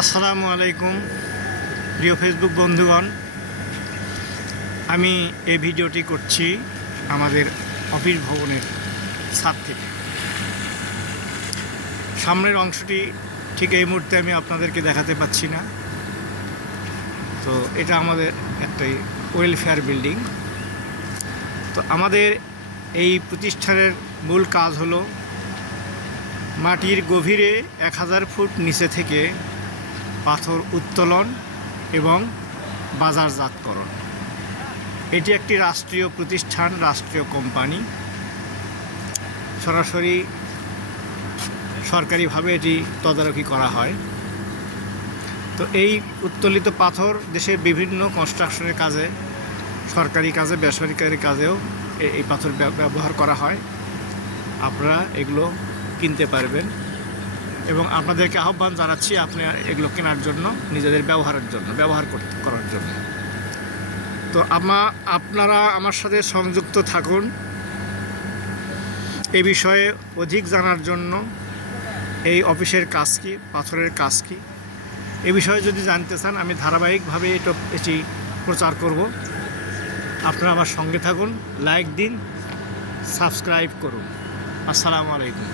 আসসালামু আলাইকুম প্রিয় ফেসবুক বন্ধুগণ, আমি এই ভিডিওটি করছি আমাদের অফিস ভবনের ছাদ থেকে। সামনের অংশটি ঠিক এই মুহূর্তে আমি আপনাদেরকে দেখাতে পাচ্ছি না। তো এটা আমাদের একটাই ওয়েলফেয়ার বিল্ডিং। তো আমাদের এই প্রতিষ্ঠানের মূল কাজ হলো মাটির গভীরে 1000 ফুট নিচে থেকে পাথর উত্তোলন এবং বাজারজাতকরণ। এটি একটি রাষ্ট্রীয় প্রতিষ্ঠান, রাষ্ট্রীয় কোম্পানি, সরাসরি সরকারিভাবে এটি তদারকি করা হয়। তো এই উত্তোলিত পাথর দেশের বিভিন্ন কনস্ট্রাকশনের কাজে, সরকারি কাজে, বেসরকারি কাজেও এই পাথর ব্যবহার করা হয়। আপনারা এগুলো কিনতে পারবেন এবং আপনাদেরকে আহ্বান জানাচ্ছি আপনি এগুলো কেনার জন্য, নিজেদের ব্যবহার করার জন্য। তো আপনারা আমার সাথে সংযুক্ত থাকুন এই বিষয়ে অধিক জানার জন্য। এই অফিসের কাজ কী, পাথরের কাজ কী, এ বিষয়ে যদি জানতে চান আমি ধারাবাহিকভাবে এটি প্রচার করব। আপনারা আমার সঙ্গে থাকুন, লাইক দিন, সাবস্ক্রাইব করুন। আসসালামু আলাইকুম।